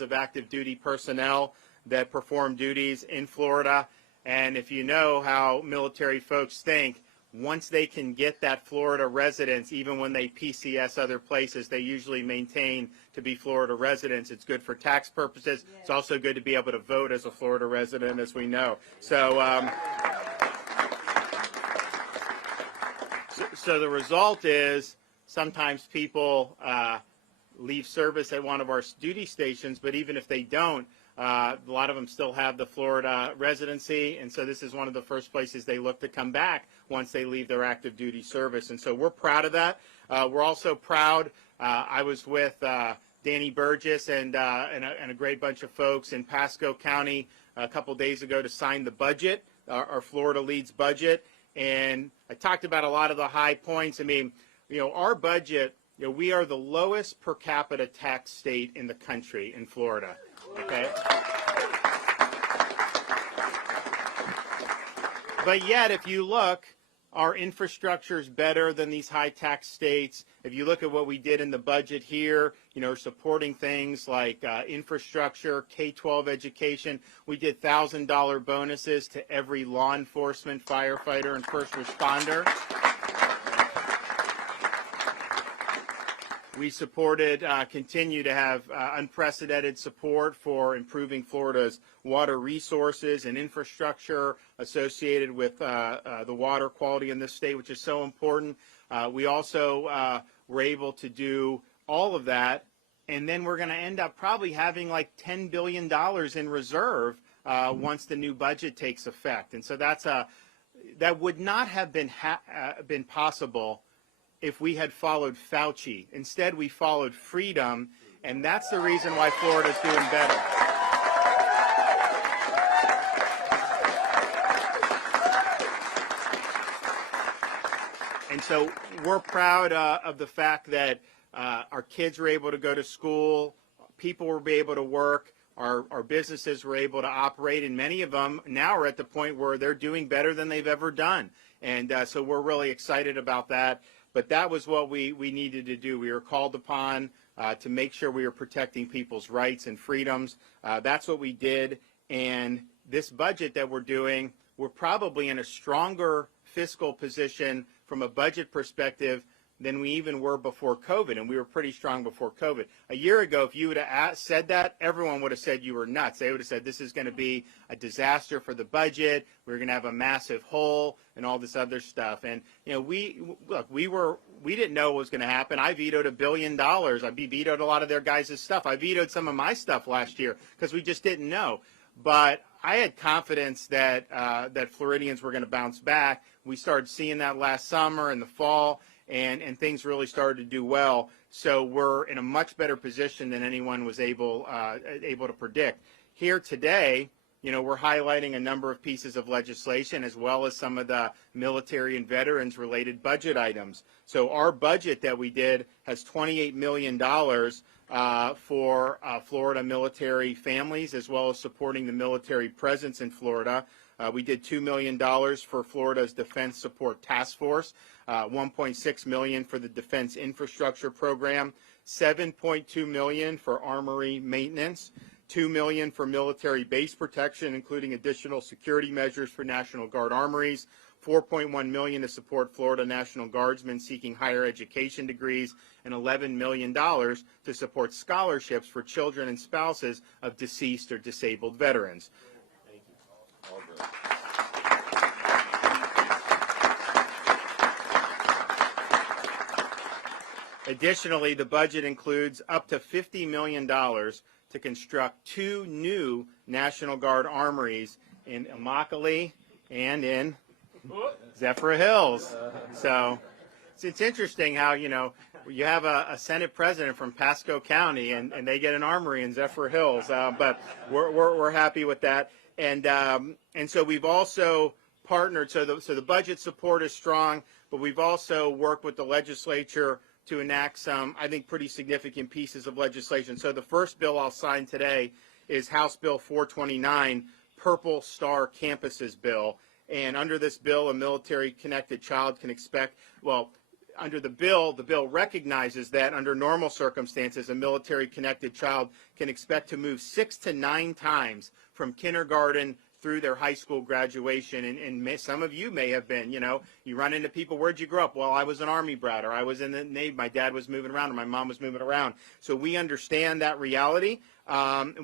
of active duty personnel that perform duties in Florida. And if you know how military folks think, once they can get that Florida residence, even when they PCS other places, they usually maintain to be Florida residents. It's good for tax purposes. It's also good to be able to vote as a Florida resident, as we know. So the result is sometimes people leave service at one of our duty stations, but even if they don't, a lot of them still have the Florida residency, and so this is one of the first places they look to come back once they leave their active duty service. And so we're proud of that. We're also proud. I was with Danny Burgess and a great bunch of folks in Pasco County a couple days ago to sign the budget, our Florida Leads budget, and I talked about a lot of the high points. I mean, you know, our budget, you know, we are the lowest per capita tax state in the country in Florida, okay? But yet, if you look, our infrastructure is better than these high tax states. If you look at what we did in the budget here, you know, supporting things like infrastructure, K-12 education. We did $1,000 bonuses to every law enforcement, firefighter, and first responder. We supported, continue to have unprecedented support for improving Florida's water resources and infrastructure associated with the water quality in this state, which is so important. We also were able to do all of that, and then we're going to end up probably having like $10 billion in reserve once the new budget takes effect. And so that would not have been possible if we had followed Fauci. Instead, we followed freedom, and that's the reason why Florida's doing better. And so we're proud of the fact that our kids were able to go to school, people were able to work, our businesses were able to operate, and many of them now are at the point where they're doing better than they've ever done. And so we're really excited about that. But that was what we needed to do. We were called upon to make sure we were protecting people's rights and freedoms. That's what we did. And this budget that we're doing, we're probably in a stronger fiscal position from a budget perspective than we even were before COVID, and we were pretty strong before COVID. A year ago, if you would have said that, everyone would have said you were nuts. They would have said this is going to be a disaster for the budget. We're going to have a massive hole and all this other stuff. And you know, we didn't know what was going to happen. I vetoed $1 billion. I vetoed a lot of their guys' stuff. I vetoed some of my stuff last year because we just didn't know. But I had confidence that that Floridians were going to bounce back. We started seeing that last summer and the fall. And things really started to do well. So we're in a much better position than anyone was able to predict. Here today, you know, we're highlighting a number of pieces of legislation as well as some of the military and veterans related budget items. So our budget that we did has $28 million for Florida military families as well as supporting the military presence in Florida. We did $2 million for Florida's Defense Support Task Force, $1.6 million for the Defense Infrastructure Program, $7.2 million for Armory Maintenance, $2 million for military base protection, including additional security measures for National Guard armories, $4.1 million to support Florida National Guardsmen seeking higher education degrees, and $11 million to support scholarships for children and spouses of deceased or disabled veterans. All good. Additionally, the budget includes up to $50 million to construct 2 new National Guard armories in Immokalee and in Zephyr Hills. So it's interesting how, you know, you have a Senate president from Pasco County and they get an armory in Zephyr Hills. But we're happy with that. And so we've also partnered, so the budget support is strong, but we've also worked with the legislature to enact some, I think, pretty significant pieces of legislation. So the first bill I'll sign today is House Bill 429, Purple Star Campuses Bill. And under this bill, a military-connected child can expect, well, under the bill recognizes that under normal circumstances, a military-connected child can expect to move 6 to 9 times from kindergarten through their high school graduation. And some of you may have been, you run into people, where'd you grow up? Well, I was an Army brat, or I was in the Navy, my dad was moving around, or my mom was moving around. So we understand that reality.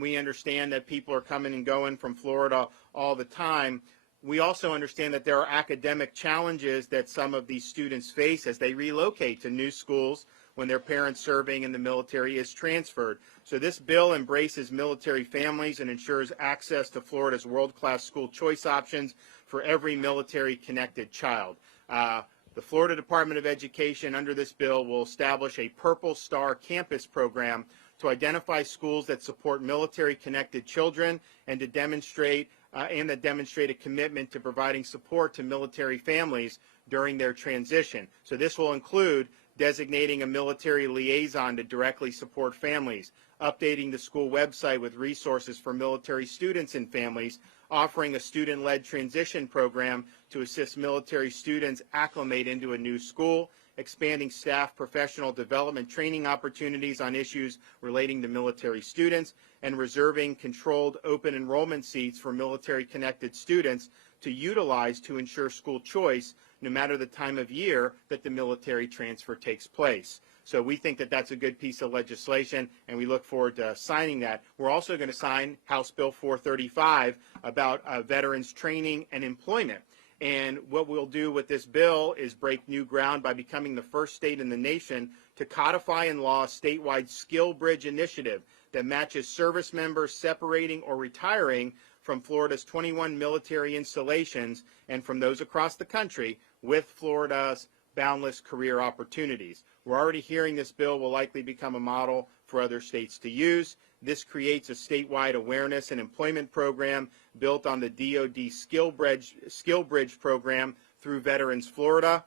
We understand that people are coming and going from Florida all the time. We also understand that there are academic challenges that some of these students face as they relocate to new schools when their parents serving in the military is transferred. So this bill embraces military families and ensures access to Florida's world-class school choice options for every military-connected child. The Florida Department of Education, under this bill, will establish a Purple Star Campus program to identify schools that support military-connected children and to demonstrate a commitment to providing support to military families during their transition. So this will include designating a military liaison to directly support families, updating the school website with resources for military students and families, offering a student-led transition program to assist military students acclimate into a new school, expanding staff professional development training opportunities on issues relating to military students, and reserving controlled open enrollment seats for military-connected students to utilize to ensure school choice no matter the time of year that the military transfer takes place. So we think that that's a good piece of legislation, and we look forward to signing that. We're also going to sign House Bill 435 about veterans training and employment. And what we'll do with this bill is break new ground by becoming the first state in the nation to codify in law a statewide skill bridge initiative that matches service members separating or retiring from Florida's 21 military installations and from those across the country with Florida's boundless career opportunities. We're already hearing this bill will likely become a model for other states to use. This creates a statewide awareness and employment program built on the DoD Skill Bridge program through Veterans Florida,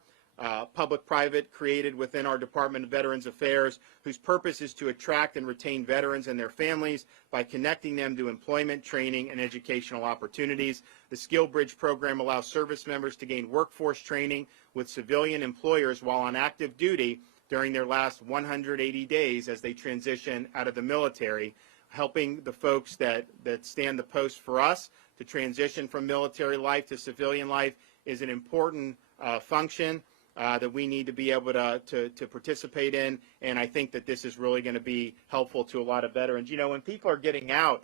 public-private created within our Department of Veterans Affairs, whose purpose is to attract and retain veterans and their families by connecting them to employment, training, and educational opportunities. The Skill Bridge program allows service members to gain workforce training with civilian employers while on active duty during their last 180 days as they transition out of the military, helping the folks that stand the post for us to transition from military life to civilian life is an important function that we need to be able to participate in, and I think that this is really going to be helpful to a lot of veterans. When people are getting out,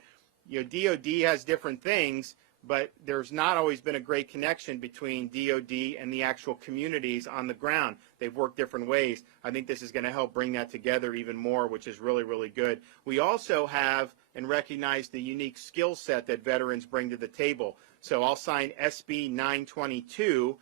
DOD has different things, but there's not always been a great connection between DOD and the actual communities on the ground. They've worked different ways. I think this is going to help bring that together even more, which is really, really good. We also have and recognize the unique skill set that veterans bring to the table. So I'll sign SB 922,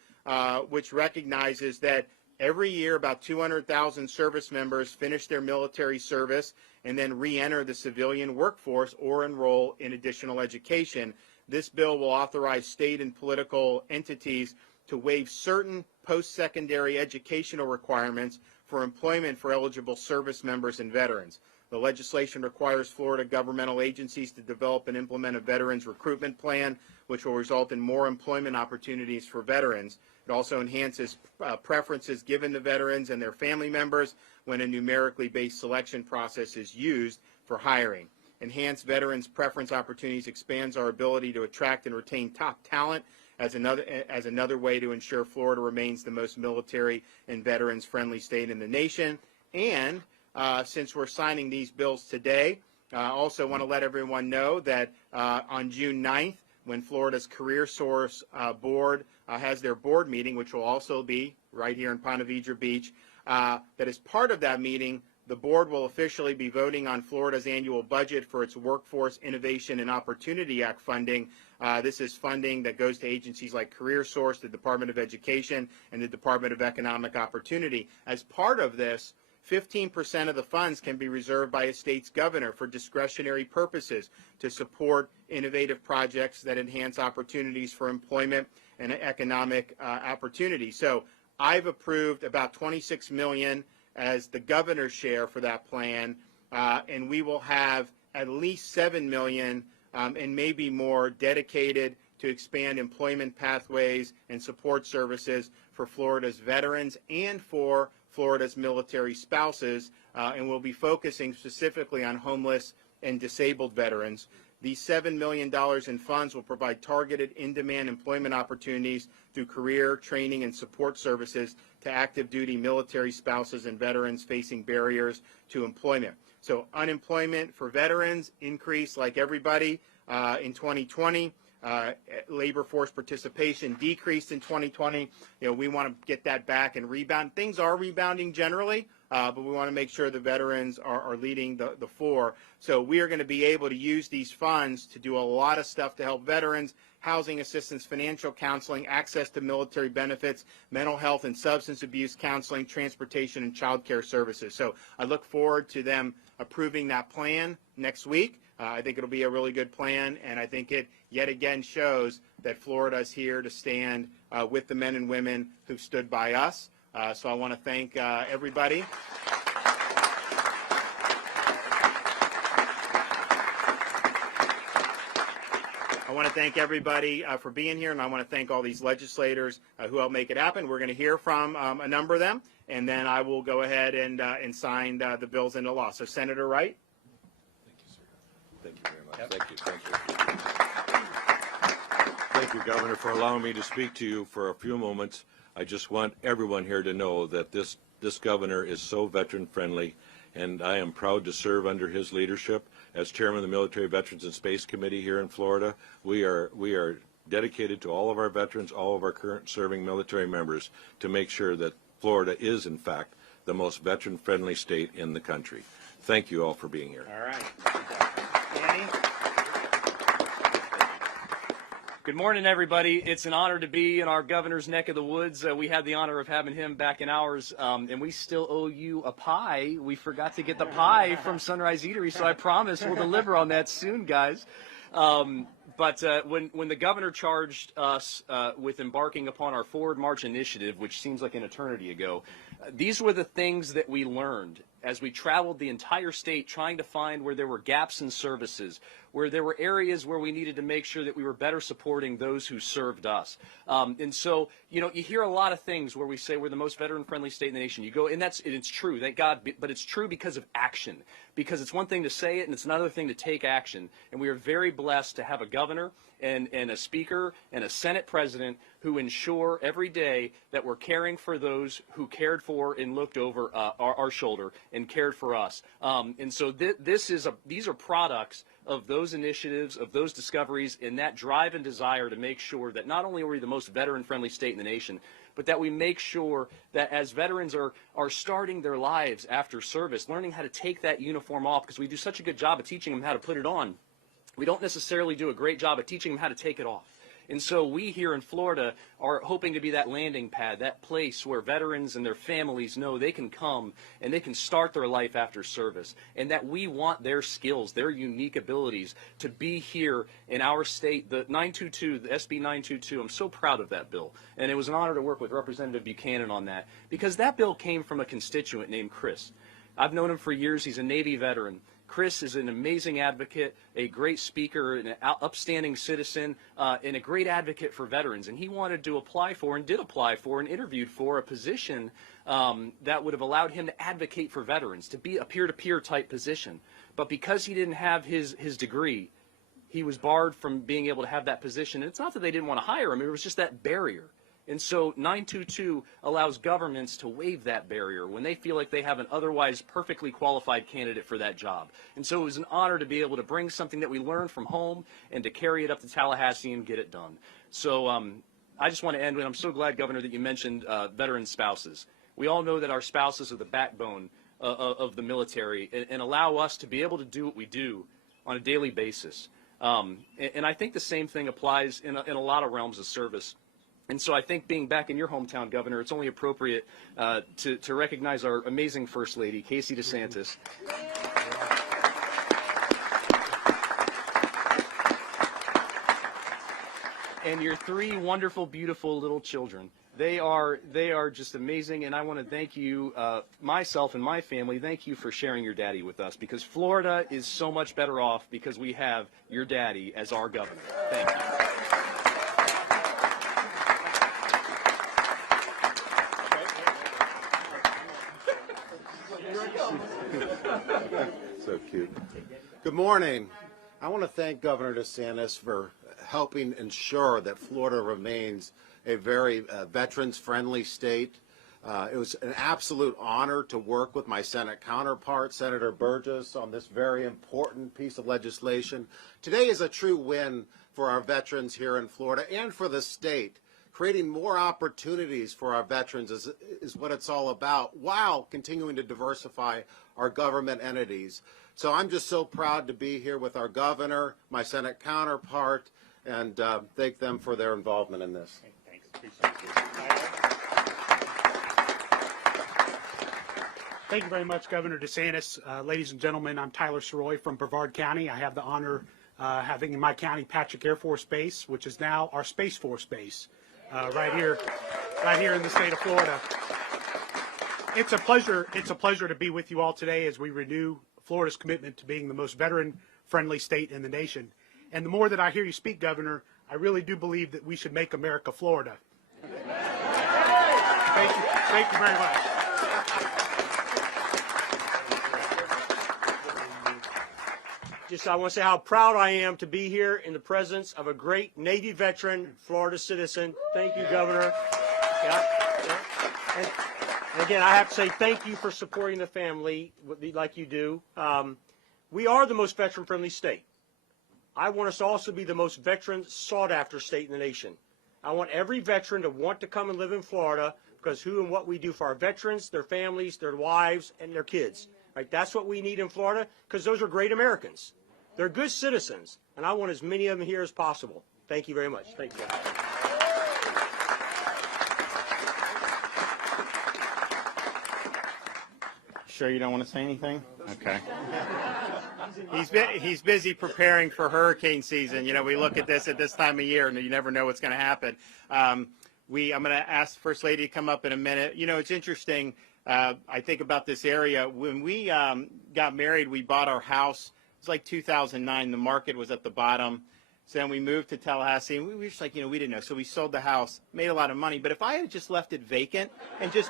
which recognizes that every year about 200,000 service members finish their military service and then re-enter the civilian workforce or enroll in additional education. This bill will authorize state and political entities to waive certain post-secondary educational requirements for employment for eligible service members and veterans. The legislation requires Florida governmental agencies to develop and implement a veterans recruitment plan, which will result in more employment opportunities for veterans. It also enhances preferences given to veterans and their family members when a numerically based selection process is used for hiring. Enhanced veterans preference opportunities expands our ability to attract and retain top talent as another way to ensure Florida remains the most military and veterans friendly state in the nation. And since we're signing these bills today, I also want to let everyone know that on June 9th, when Florida's Career Source Board has their board meeting, which will also be right here in Ponte Vedra Beach, that as part of that meeting, the board will officially be voting on Florida's annual budget for its Workforce Innovation and Opportunity Act funding. This is funding that goes to agencies like Career Source, the Department of Education, and the Department of Economic Opportunity. As part of this, 15% of the funds can be reserved by a state's governor for discretionary purposes to support innovative projects that enhance opportunities for employment and economic opportunity. So I've approved about $26 million as the governor's share for that plan, and we will have at least $7 million and maybe more dedicated to expand employment pathways and support services for Florida's veterans and for Florida's military spouses, and we'll be focusing specifically on homeless and disabled veterans. These $7 million in funds will provide targeted in-demand employment opportunities through career, training, and support services to active duty military spouses and veterans facing barriers to employment. So unemployment for veterans increased like everybody in 2020. Labor force participation decreased in 2020. We want to get that back and rebound. Things are rebounding generally, but we want to make sure the veterans are leading the fore. So we are going to be able to use these funds to do a lot of stuff to help veterans: housing assistance, financial counseling, access to military benefits, mental health and substance abuse counseling, transportation, and child care services. So I look forward to them approving that plan next week. I think it'll be a really good plan, and I think it yet again shows that Florida is here to stand with the men and women who've stood by us. So I want to thank everybody. I want to thank everybody for being here, and I want to thank all these legislators who helped make it happen. We're going to hear from a number of them, and then I will go ahead and sign the bills into law. So, Senator Wright. Thank you very much. Yep. Thank you. Thank you, Governor, for allowing me to speak to you for a few moments. I just want everyone here to know that this governor is so veteran friendly, and I am proud to serve under his leadership. As chairman of the Military Veterans and Space Committee here in Florida, we are dedicated to all of our veterans, all of our current serving military members, to make sure that Florida is, in fact, the most veteran friendly state in the country. Thank you all for being here. All right. Annie? Good morning, everybody. It's an honor to be in our governor's neck of the woods. We had the honor of having him back in ours, and we still owe you a pie. We forgot to get the pie from Sunrise Eatery, so I promise we'll deliver on that soon, guys. But when the governor charged us with embarking upon our Forward March initiative, which seems like an eternity ago, these were the things that we learned as we traveled the entire state trying to find where there were gaps in services, where there were areas where we needed to make sure that we were better supporting those who served us. And so, you hear a lot of things where we say we're the most veteran-friendly state in the nation. You go, and it's true, thank God, but it's true because of action. Because it's one thing to say it, and it's another thing to take action. And we are very blessed to have a governor and a speaker and a Senate president who ensure every day that we're caring for those who cared for and looked over our shoulder and cared for us. And so these are products of those initiatives, of those discoveries, and that drive and desire to make sure that not only are we the most veteran-friendly state in the nation, but that we make sure that as veterans are starting their lives after service, learning how to take that uniform off, because we do such a good job of teaching them how to put it on, we don't necessarily do a great job of teaching them how to take it off. And so we here in Florida are hoping to be that landing pad, that place where veterans and their families know they can come and they can start their life after service, and that we want their skills, their unique abilities to be here in our state. The 922, the SB 922, I'm so proud of that bill. And it was an honor to work with Representative Buchanan on that, because that bill came from a constituent named Chris. I've known him for years. He's a Navy veteran. Chris is an amazing advocate, a great speaker, an upstanding citizen, and a great advocate for veterans. And he wanted to apply for, and did apply for, and interviewed for a position that would have allowed him to advocate for veterans, to be a peer-to-peer type position. But because he didn't have his degree, he was barred from being able to have that position. And it's not that they didn't want to hire him, it was just that barrier. And so 922 allows governments to waive that barrier when they feel like they have an otherwise perfectly qualified candidate for that job. And so it was an honor to be able to bring something that we learned from home and to carry it up to Tallahassee and get it done. So I just want to end with, I'm so glad, Governor, that you mentioned veteran spouses. We all know that our spouses are the backbone of the military and allow us to be able to do what we do on a daily basis. And I think the same thing applies in a lot of realms of service. And so I think, being back in your hometown, Governor, it's only appropriate to recognize our amazing First Lady, Casey DeSantis. And your three wonderful, beautiful little children. They are just amazing, and I want to thank you, myself and my family, thank you for sharing your daddy with us, because Florida is so much better off because we have your daddy as our governor. Thank you. So cute. Good morning. I want to thank Governor DeSantis for helping ensure that Florida remains a very veterans-friendly state. It was an absolute honor to work with my Senate counterpart, Senator Burgess, on this very important piece of legislation. Today is a true win for our veterans here in Florida and for the state. Creating more opportunities for our veterans is what it's all about, while continuing to diversify our government entities. So I'm just so proud to be here with our governor, my Senate counterpart, and thank them for their involvement in this. Thanks. Appreciate it. Thank you very much, Governor DeSantis. Ladies and gentlemen, I'm Tyler Soroy from Brevard County. I have the honor having in my county Patrick Air Force Base, which is now our Space Force Base, right here in the state of Florida. It's a pleasure to be with you all today as we renew Florida's commitment to being the most veteran-friendly state in the nation. And the more that I hear you speak, Governor, I really do believe that we should make America Florida. Thank you very much. I want to say how proud I am to be here in the presence of a great Navy veteran, Florida citizen. Thank you, Governor. And again, I have to say thank you for supporting the family like you do. We are the most veteran-friendly state. I want us to also be the most veteran-sought-after state in the nation. I want every veteran to want to come and live in Florida because who and what we do for our veterans, their families, their wives, and their kids. Right? That's what we need in Florida because those are great Americans. They're good citizens, and I want as many of them here as possible. Thank you very much. Thank you. Sure you don't want to say anything? Okay. He's busy preparing for hurricane season. You know, we look at this time of year, and you never know what's going to happen. I'm going to ask First Lady to come up in a minute. You know, it's interesting. I think about this area. When we got married, we bought our house. It was like 2009. The market was at the bottom. So then we moved to Tallahassee, and we were just like, you know, we didn't know. So we sold the house, made a lot of money. But if I had just left it vacant and just,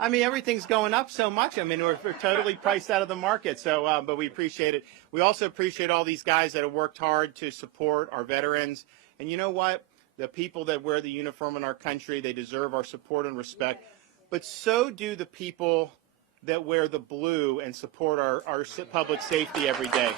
I mean, everything's going up so much. I mean, we're totally priced out of the market. So, but we appreciate it. We also appreciate all these guys that have worked hard to support our veterans. And you know what? The people that wear the uniform in our country, they deserve our support and respect. But so do the people that wear the blue and support our public safety every day.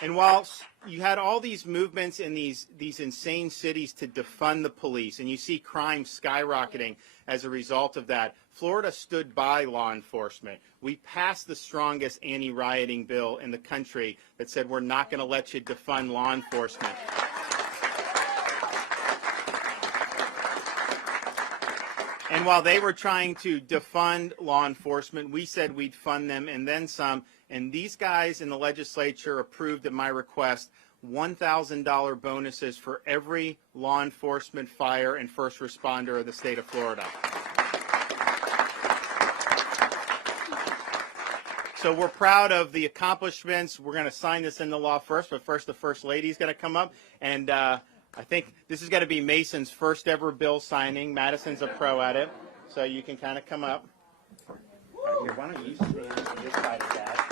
And while you had all these movements in these insane cities to defund the police, and you see crime skyrocketing as a result of that, Florida stood by law enforcement. We passed the strongest anti-rioting bill in the country that said we're not going to let you defund law enforcement. And while they were trying to defund law enforcement, we said we'd fund them and then some. And these guys in the legislature approved at my request $1,000 bonuses for every law enforcement, fire, and first responder of the state of Florida. So we're proud of the accomplishments. We're going to sign this into law first, but first the First Lady is going to come up. And I think this is going to be Mason's first ever bill signing. Madison's a pro at it, so you can kind of come up. Right, here, why don't you stand on this side of that?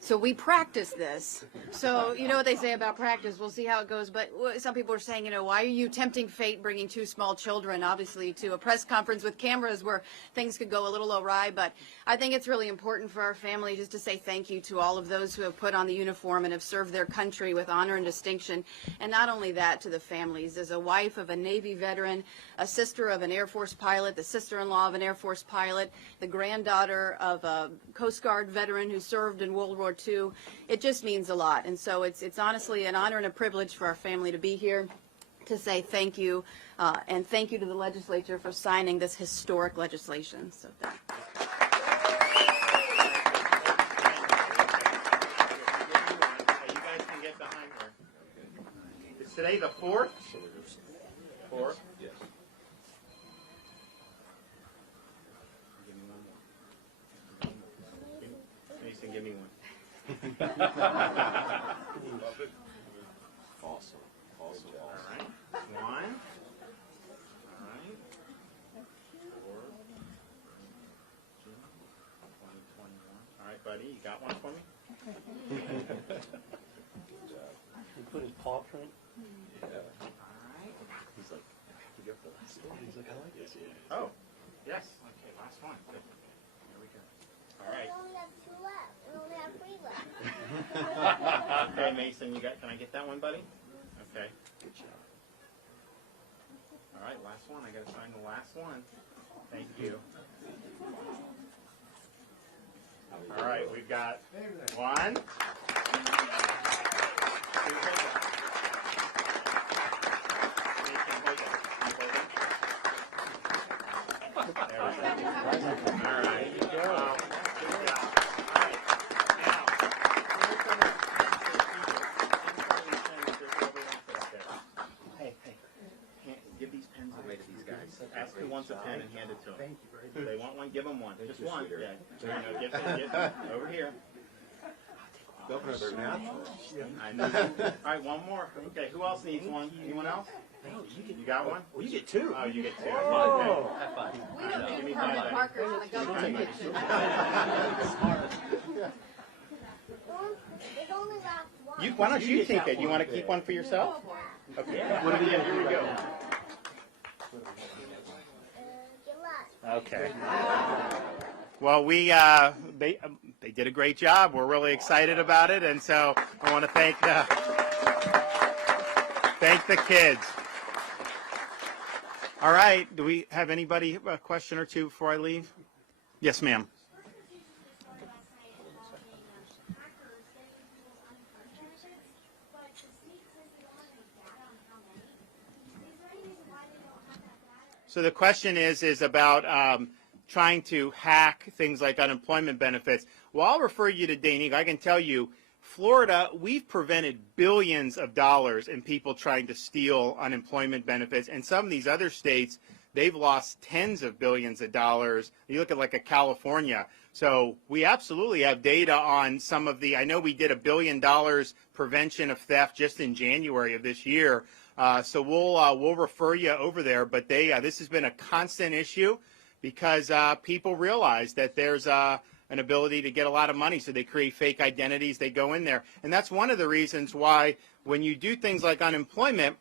So we practice this. So you know what they say about practice. We'll see how it goes. But some people are saying, you know, why are you tempting fate bringing two small children, obviously, to a press conference with cameras where things could go a little awry. But I think it's really important for our family just to say thank you to all of those who have put on the uniform and have served their country with honor and distinction. And not only that, to the families. As a wife of a Navy veteran, a sister of an Air Force pilot, the sister-in-law of an Air Force pilot, the granddaughter of a Coast Guard veteran who served in World War II, it just means a lot. And so it's honestly an honor and a privilege for our family to be here to say thank you, and thank you to the legislature for signing this historic legislation. So thank you. You guys can get behind her. Is today the 4th? 4th? Yes. Mason, give me one. Awesome. buddy. You got one for me? He put his paw print. Oh, yes. Okay, last one. Good. Here we go. All right. We only have 2 left. We only have 3 left. Okay, Mason, can I get that one, buddy? Okay. Good job. All right, last one. I got to sign the last one. Thank you. All right, we've got 1. 2. Give these pens away to these guys. Ask who wants a pen and hand it to them. Thank you very much. If they want one, give them one. Just one. Yeah. Get over here. Governor, they're natural. I know. All right, one more. Okay, who else needs one? Anyone else? You got one? Well, you get 2. Oh, you get 2. Oh. We don't do permanent markers in the government kitchen. It only lasts 1. Why don't you take it? You want to keep one for yourself? Okay. What do we get? Here we go. Get last. Okay. Well, they did a great job. We're really excited about it, and so I want to thank the kids. All right. Do we have anybody a question or two before I leave? Yes, ma'am. So the question is about trying to hack things like unemployment benefits. Well, I'll refer you to Dane Eagle. I can tell you, Florida, we've prevented billions of dollars in people trying to steal unemployment benefits. And some of these other states, they've lost tens of billions of dollars. You look at like a California. So we absolutely have data on some of the, I know we did $1 billion prevention of theft just in January of this year. So we'll refer you over there. But this has been a constant issue because people realize that there's an ability to get a lot of money. So they create fake identities. They go in there. And that's one of the reasons why when you do things like unemployment,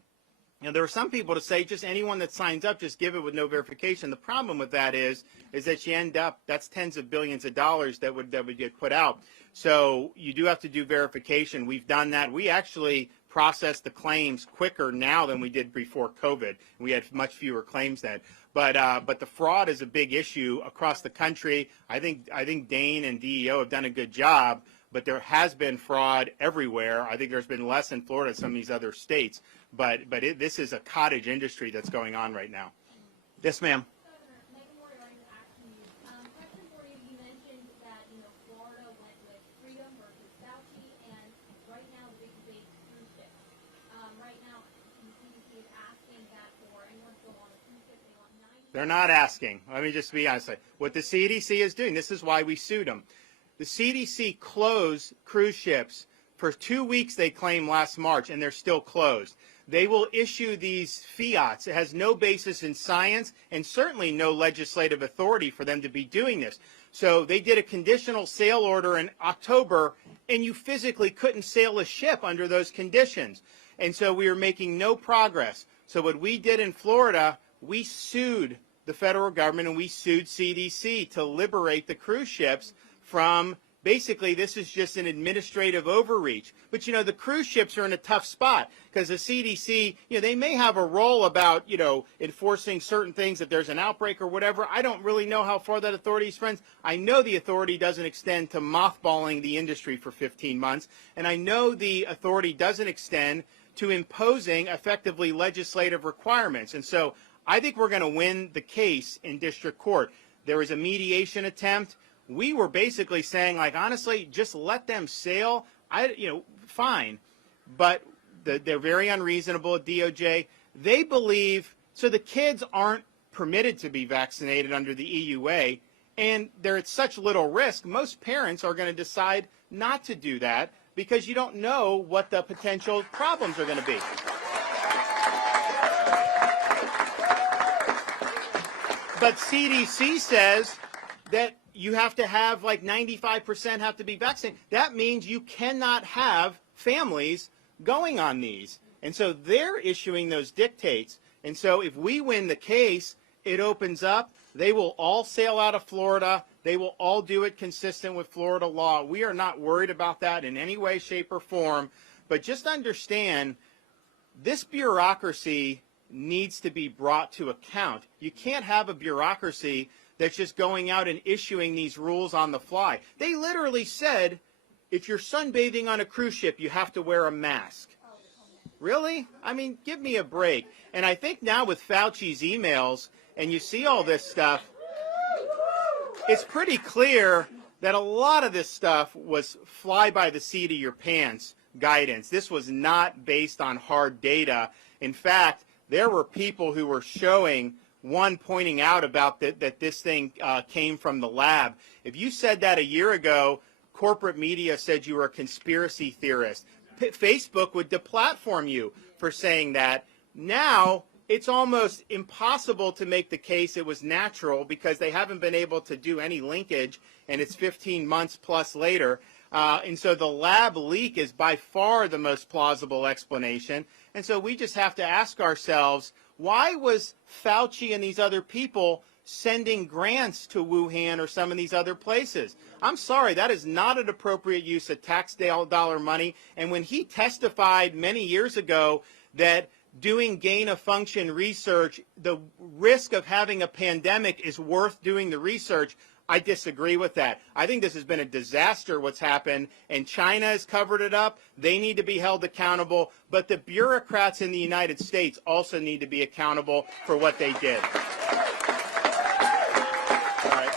there are some people to say just anyone that signs up, just give it with no verification. The problem with that is that you end up, that's tens of billions of dollars that would get put out. So you do have to do verification. We've done that. We actually process the claims quicker now than we did before COVID. We had much fewer claims then. But the fraud is a big issue across the country. I think Dane and DEO have done a good job, but there has been fraud everywhere. I think there's been less in Florida than some of these other states. But this is a cottage industry that's going on right now. Yes, ma'am. They're not asking. Let me just be honest. What the CDC is doing, this is why we sued them. The CDC closed cruise ships for 2 weeks, they claim last March, and they're still closed. They will issue these fiats. It has no basis in science and certainly no legislative authority for them to be doing this. So they did a conditional sail order in October, and you physically couldn't sail a ship under those conditions. And so we were making no progress. So what we did in Florida, we sued the federal government and we sued CDC to liberate the cruise ships from, basically this is just an administrative overreach. But the cruise ships are in a tough spot because the CDC, they may have a role about, enforcing certain things if there's an outbreak or whatever. I don't really know how far that authority extends. I know the authority doesn't extend to mothballing the industry for 15 months. And I know the authority doesn't extend to imposing effectively legislative requirements. And so I think we're going to win the case in district court. There was a mediation attempt. We were basically saying, honestly, just let them sail. Fine. But they're very unreasonable at DOJ. They believe, so the kids aren't permitted to be vaccinated under the EUA, and they're at such little risk. Most parents are going to decide not to do that because you don't know what the potential problems are going to be. But CDC says that you have to have like 95% have to be vaccinated. That means you cannot have families going on these. And so they're issuing those dictates. And so if we win the case, it opens up. They will all sail out of Florida. They will all do it consistent with Florida law. We are not worried about that in any way, shape, or form. But just understand, this bureaucracy needs to be brought to account. You can't have a bureaucracy that's just going out and issuing these rules on the fly. They literally said, if you're sunbathing on a cruise ship, you have to wear a mask. Really? I mean, give me a break. And I think now with Fauci's emails, and you see all this stuff, it's pretty clear that a lot of this stuff was fly by the seat of your pants guidance. This was not based on hard data. In fact, there were people who were showing, one pointing out about that this thing came from the lab. If you said that a year ago, corporate media said you were a conspiracy theorist. Facebook would deplatform you for saying that. Now, it's almost impossible to make the case it was natural because they haven't been able to do any linkage, and it's 15 months plus later. And so the lab leak is by far the most plausible explanation. And so we just have to ask ourselves, why was Fauci and these other people sending grants to Wuhan or some of these other places? I'm sorry, that is not an appropriate use of tax dollar money. And when he testified many years ago that doing gain-of-function research, the risk of having a pandemic is worth doing the research, I disagree with that. I think this has been a disaster what's happened, and China has covered it up. They need to be held accountable, but the bureaucrats in the United States also need to be accountable for what they did. All right.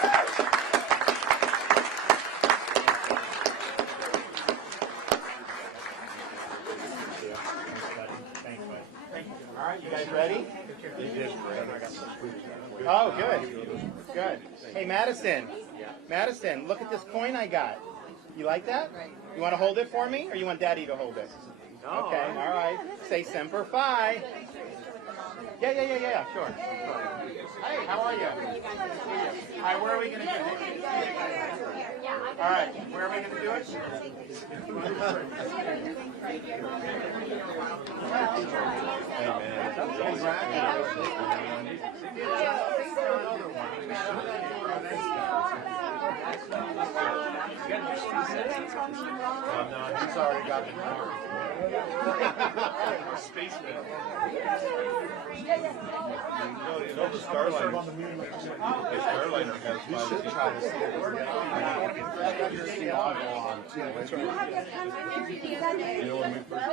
All right, you guys ready? Oh, good. Good. Hey, Madison. Madison, look at this coin I got. You like that? You want to hold it for me, or you want Daddy to hold it? Okay, all right. Say Semper Fi. Yeah, sure. Hey, how are you? All right, where are we going to do it? All right, where are we going to do it? No, he's already got the mark. You know the Starliner has You should try to see it. you know when we first